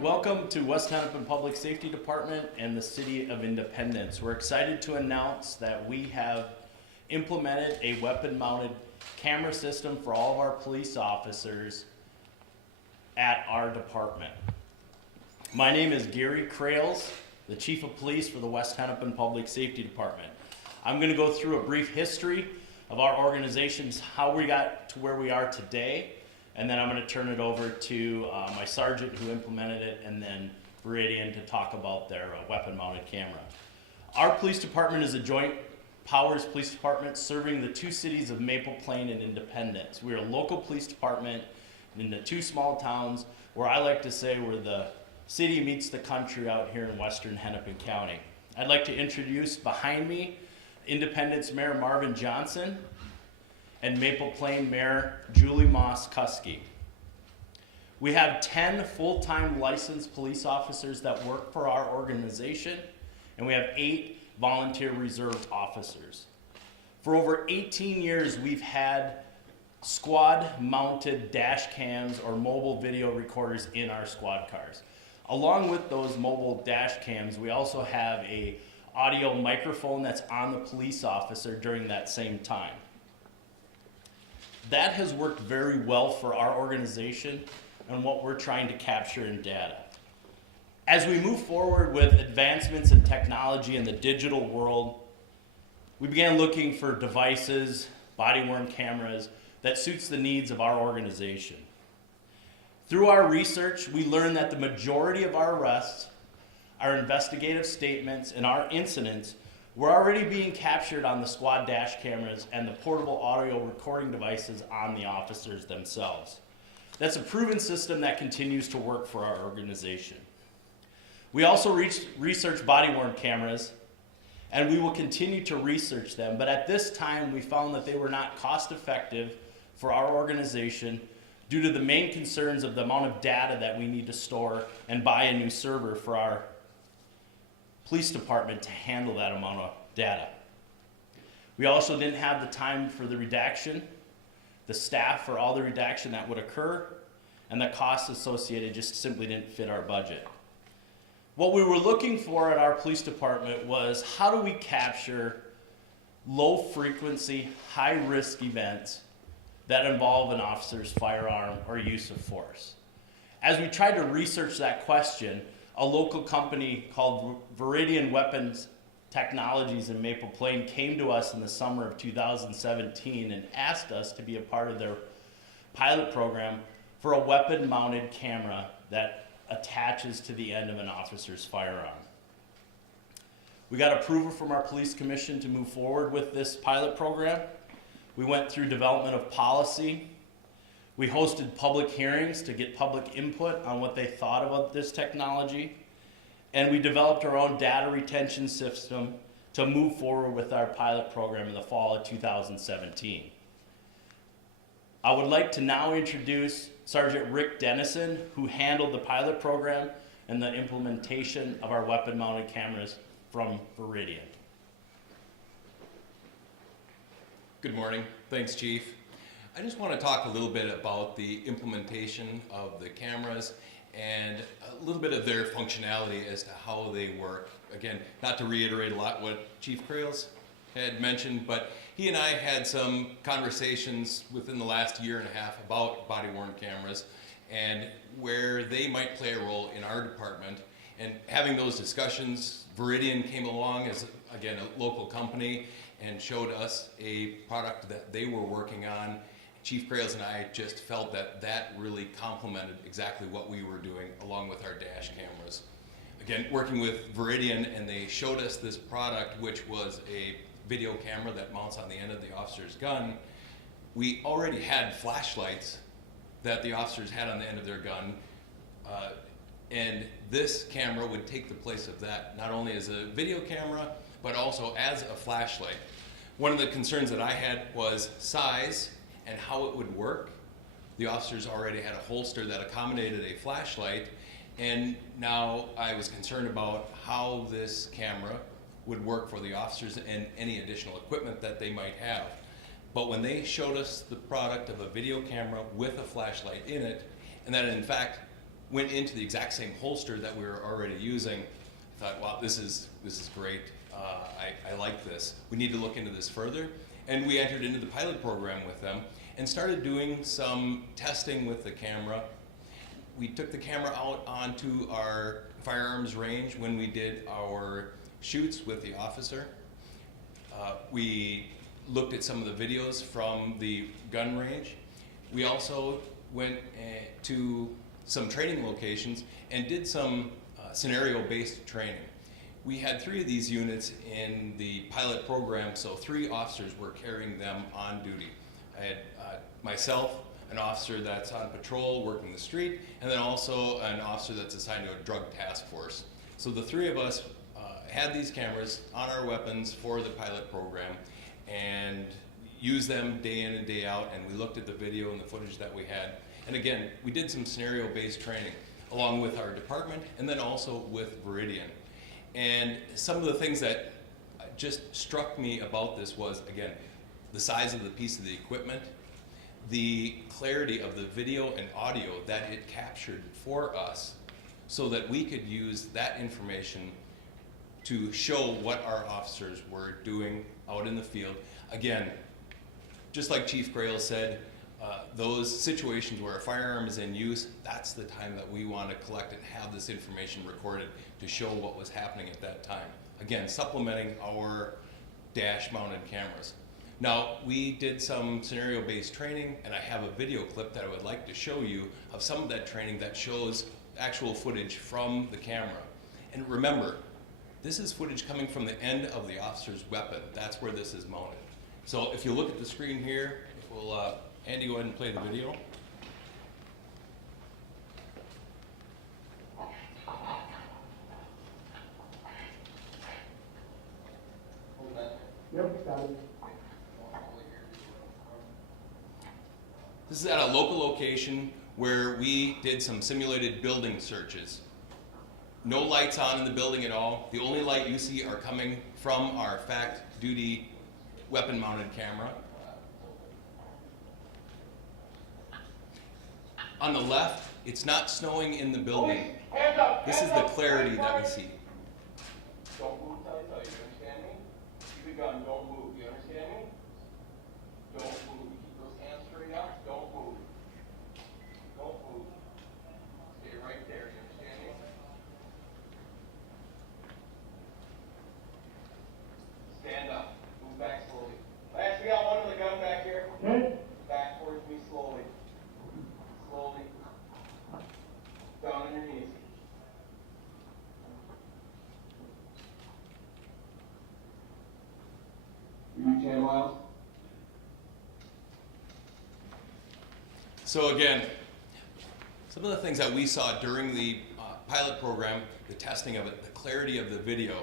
Welcome to West Hennepin Public Safety Department and the City of Independence. We're excited to announce that we have implemented a weapon-mounted camera system for all of our police officers at our department. My name is Gary Krales, the Chief of Police for the West Hennepin Public Safety Department. I'm going to go through a brief history of our organizations, how we got to where we are today, and then I'm going to turn it over to my sergeant who implemented it, and then Viridian to talk about their weapon-mounted camera. Our police department is a joint powers police department serving the two cities of Maple Plain and Independence. We're a local police department in the two small towns where I like to say we're the city meets the country out here in western Hennepin County. I'd like to introduce behind me Independence Mayor Marvin Johnson and Maple Plain Mayor Julie Moss-Kuski. We have 10 full-time licensed police officers that work for our organization, and we have 8 volunteer reserve officers. For over 18 years, we've had squad-mounted dash cams or mobile video recorders in our squad cars. Along with those mobile dash cams, we also have an audio microphone that's on the police officer during that same time. That has worked very well for our organization and what we're trying to capture in data. As we move forward with advancements in technology in the digital world, we began looking for devices, body-worn cameras, that suits the needs of our organization. Through our research, we learned that the majority of our arrests, our investigative statements, and our incidents were already being captured on the squad dash cameras and the portable audio recording devices on the officers themselves. That's a proven system that continues to work for our organization. We also researched body-worn cameras, and we will continue to research them, but at this time we found that they were not cost-effective for our organization due to the main concerns of the amount of data that we need to store and buy a new server for our police department to handle that amount of data. We also didn't have the time for the redaction, the staff for all the redaction that would occur, and the costs associated just simply didn't fit our budget. What we were looking for at our police department was how do we capture low frequency, high risk events that involve an officer's firearm or use of force. As we tried to research that question, a local company called Viridian Weapons Technologies in Maple Plain came to us in the summer of 2017 and asked us to be a part of their pilot program for a weapon-mounted camera that attaches to the end of an officer's firearm. We got approval from our police commission to move forward with this pilot program. We went through development of policy. We hosted public hearings to get public input on what they thought about this technology. And we developed our own data retention system to move forward with our pilot program in the fall of 2017. I would like to now introduce Sergeant Rick Dennison, who handled the pilot program and the implementation of our weapon-mounted cameras from Viridian. Good morning. Thanks, Chief. I just want to talk a little bit about the implementation of the cameras and a little bit of their functionality as to how they work. Again, not to reiterate a lot what Chief Krales had mentioned, but he and I had some conversations within the last year and a half about body-worn cameras and where they might play a role in our department. And having those discussions, Viridian came along as, again, a local company and showed us a product that they were working on. Chief Krales and I just felt that that really complemented exactly what we were doing along with our dash cameras. Again, working with Viridian, and they showed us this product, which was a video camera that mounts on the end of the officer's gun. We already had flashlights that the officers had on the end of their gun, and this camera would take the place of that, not only as a video camera, but also as a flashlight. One of the concerns that I had was size and how it would work. The officers already had a holster that accommodated a flashlight, and now I was concerned about how this camera would work for the officers and any additional equipment that they might have. But when they showed us the product of a video camera with a flashlight in it, and that in fact went into the exact same holster that we were already using. I thought, wow, this is great. I like this. We need to look into this further. And we entered into the pilot program with them and started doing some testing with the camera. We took the camera out onto our firearms range when we did our shoots with the officer. We looked at some of the videos from the gun range. We also went to some training locations and did some scenario-based training. We had 3 of these units in the pilot program, so 3 officers were carrying them on duty. I had myself, an officer that's on patrol working the street, and then also an officer that's assigned to a drug task force. So the 3 of us had these cameras on our weapons for the pilot program and used them day in and day out, and we looked at the video and the footage that we had. And again, we did some scenario-based training along with our department and then also with Viridian. And some of the things that just struck me about this was, again, the size of the piece of the equipment, the clarity of the video and audio that it captured for us so that we could use that information to show what our officers were doing out in the field. Again, just like Chief Grail said, those situations where a firearm is in use, that's the time that we want to collect and have this information recorded to show what was happening at that time. Again, supplementing our dash-mounted cameras. Now, we did some scenario-based training, and I have a video clip that I would like to show you of some of that training that shows actual footage from the camera. And remember, this is footage coming from the end of the officer's weapon. That's where this is mounted. So if you look at the screen here, if we'll, Andy, go ahead and play the video. Yep, got it. This is at a local location where we did some simulated building searches. No lights on in the building at all. The only light you see are coming from our fact duty weapon mounted camera. On the left, it's not snowing in the building. This is the clarity that we see. Don't move until I tell you. You understand me? Keep it gun. Don't move. You understand me? Don't move. Keep those hands straight up. Don't move. Don't move. Stay right there. You understand me? Stand up. Move back slowly. Last, we got one with a gun back here. Okay. Back towards me slowly. Slowly. Down on your knees. You reach 10 miles? So again, some of the things that we saw during the pilot program, the testing of it, the clarity of the video.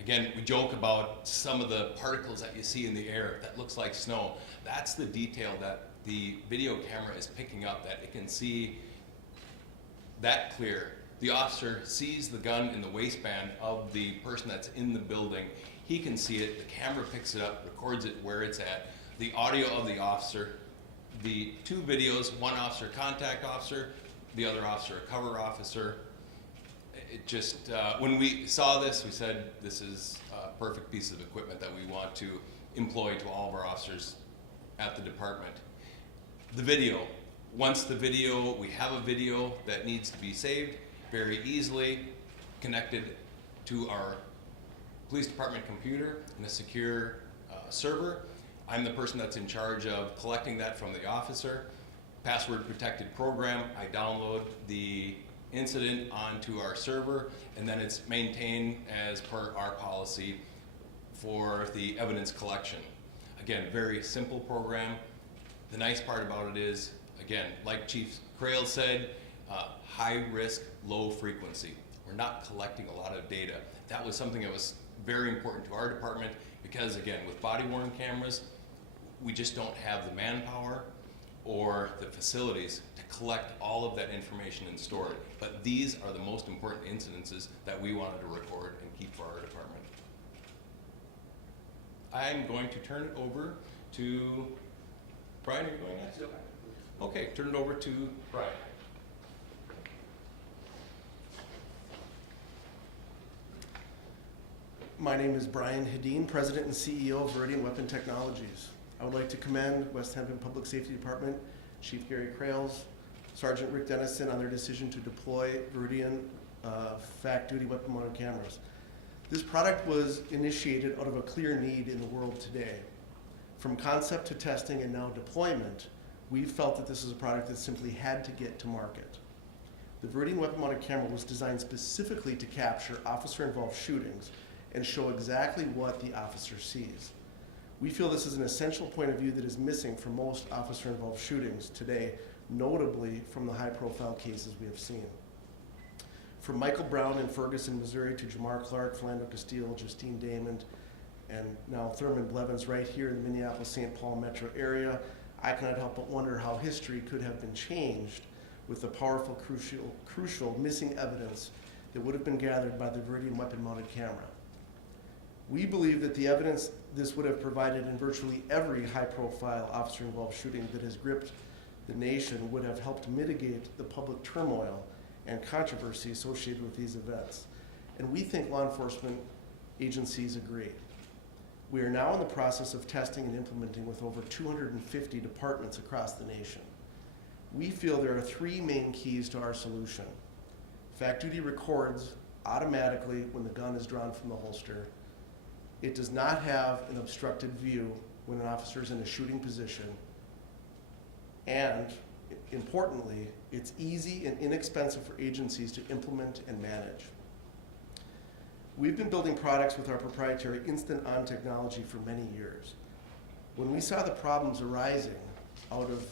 Again, we joke about some of the particles that you see in the air that looks like snow. That's the detail that the video camera is picking up, that it can see that clear. The officer sees the gun in the waistband of the person that's in the building. He can see it, the camera picks it up, records it where it's at. The audio of the officer, the 2 videos, one officer contact officer, the other officer a cover officer. It just, when we saw this, we said this is a perfect piece of equipment that we want to employ to all of our officers at the department. The video, once the video, we have a video that needs to be saved very easily, connected to our police department computer in a secure server. I'm the person that's in charge of collecting that from the officer. Password protected program, I download the incident onto our server, and then it's maintained as per our policy for the evidence collection. Again, very simple program. The nice part about it is, again, like Chief Crail said, high risk, low frequency. We're not collecting a lot of data. That was something that was very important to our department because, again, with body worn cameras, we just don't have the manpower or the facilities to collect all of that information and store it. But these are the most important incidences that we wanted to record and keep for our department. I'm going to turn it over to Brian. Are you going next? Okay, turn it over to Brian. My name is Brian Hedin, President and CEO of Viridian Weapon Technologies. I would like to commend West Hennepin Public Safety Department, Chief Gary Krales, Sergeant Rick Dennison on their decision to deploy Viridian fact-duty weapon-mounted cameras. This product was initiated out of a clear need in the world today. From concept to testing and now deployment, we felt that this is a product that simply had to get to market. The Viridian weapon-mounted camera was designed specifically to capture officer-involved shootings and show exactly what the officer sees. We feel this is an essential point of view that is missing from most officer-involved shootings today, notably from the high-profile cases we have seen. From Michael Brown in Ferguson, Missouri, to Jamar Clark, Philando Castile, Justine Damon, and now Thurman Blevins right here in the Minneapolis-St. Paul metro area, I cannot help but wonder how history could have been changed with the powerful, crucial missing evidence that would have been gathered by the Viridian weapon-mounted camera. We believe that the evidence this would have provided in virtually every high-profile officer-involved shooting that has gripped the nation would have helped mitigate the public turmoil and controversy associated with these events. And we think law enforcement agencies agree. We are now in the process of testing and implementing with over 250 departments across the nation. We feel there are three main keys to our solution. Fact duty records automatically when the gun is drawn from the holster. It does not have an obstructed view when an officer is in a shooting position. And importantly, it's easy and inexpensive for agencies to implement and manage. We've been building products with our proprietary instant-on technology for many years. When we saw the problems arising out of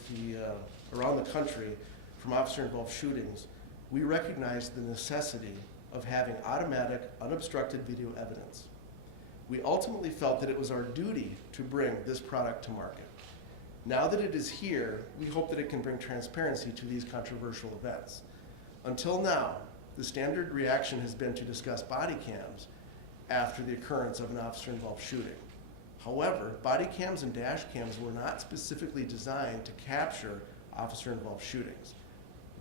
around the country from officer-involved shootings, we recognized the necessity of having automatic, unobstructed video evidence. We ultimately felt that it was our duty to bring this product to market. Now that it is here, we hope that it can bring transparency to these controversial events. Until now, the standard reaction has been to discuss body cams after the occurrence of an officer-involved shooting. However, body cams and dash cams were not specifically designed to capture officer-involved shootings.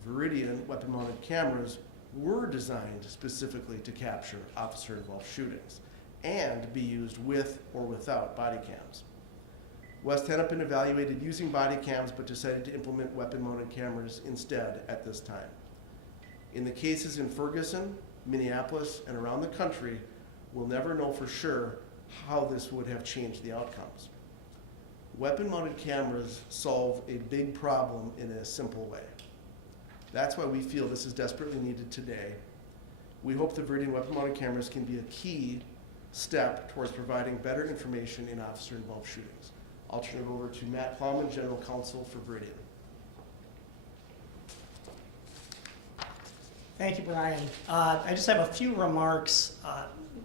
Viridian weapon-mounted cameras were designed specifically to capture officer-involved shootings and be used with or without body cams. West Hennepin evaluated using body cams but decided to implement weapon-mounted cameras instead at this time. In the cases in Ferguson, Minneapolis, and around the country, we'll never know for sure how this would have changed the outcomes. Weapon-mounted cameras solve a big problem in a simple way. That's why we feel this is desperately needed today. We hope the Viridian weapon-mounted cameras can be a key step towards providing better information in officer-involved shootings. I'll turn it over to Matt Plowman, General Counsel for Viridian. Thank you, Brian. I just have a few remarks.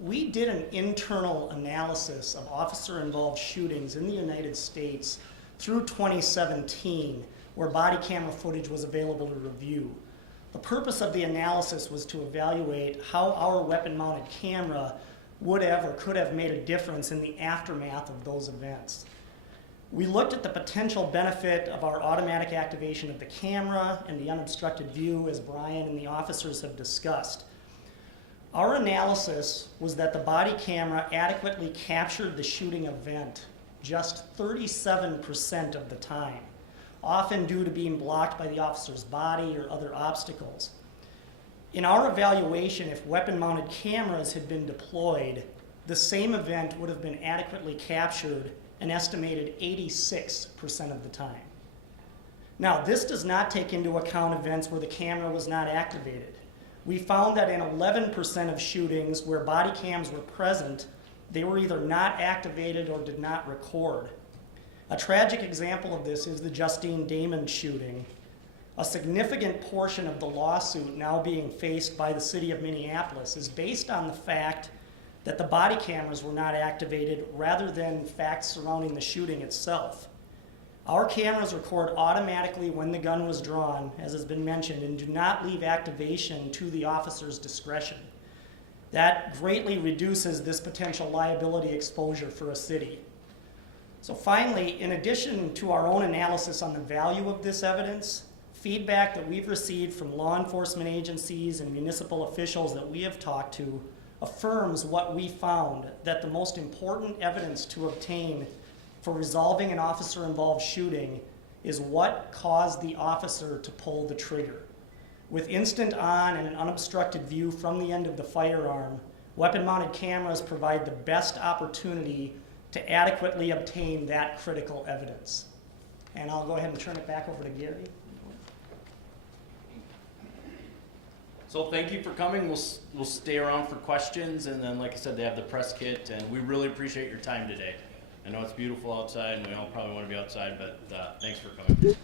We did an internal analysis of officer-involved shootings in the United States through 2017, where body camera footage was available to review. The purpose of the analysis was to evaluate how our weapon-mounted camera would have or could have made a difference in the aftermath of those events. We looked at the potential benefit of our automatic activation of the camera and the unobstructed view, as Brian and the officers have discussed. Our analysis was that the body camera adequately captured the shooting event just 37% of the time, often due to being blocked by the officer's body or other obstacles. In our evaluation, if weapon-mounted cameras had been deployed, the same event would have been adequately captured an estimated 86% of the time. Now, this does not take into account events where the camera was not activated. We found that in 11% of shootings where body cams were present, they were either not activated or did not record. A tragic example of this is the Justine Damon shooting. A significant portion of the lawsuit now being faced by the city of Minneapolis is based on the fact that the body cameras were not activated rather than facts surrounding the shooting itself. Our cameras record automatically when the gun was drawn, as has been mentioned, and do not leave activation to the officer's discretion. That greatly reduces this potential liability exposure for a city. So finally, in addition to our own analysis on the value of this evidence, feedback that we've received from law enforcement agencies and municipal officials that we have talked to affirms what we found, that the most important evidence to obtain for resolving an officer-involved shooting is what caused the officer to pull the trigger. With instant on and an unobstructed view from the end of the firearm, weapon-mounted cameras provide the best opportunity to adequately obtain that critical evidence. And I'll go ahead and turn it back over to Gary. So thank you for coming. We'll stay around for questions, and then, like I said, they have the press kit, and we really appreciate your time today. I know it's beautiful outside, and we all probably want to be outside, but thanks for coming.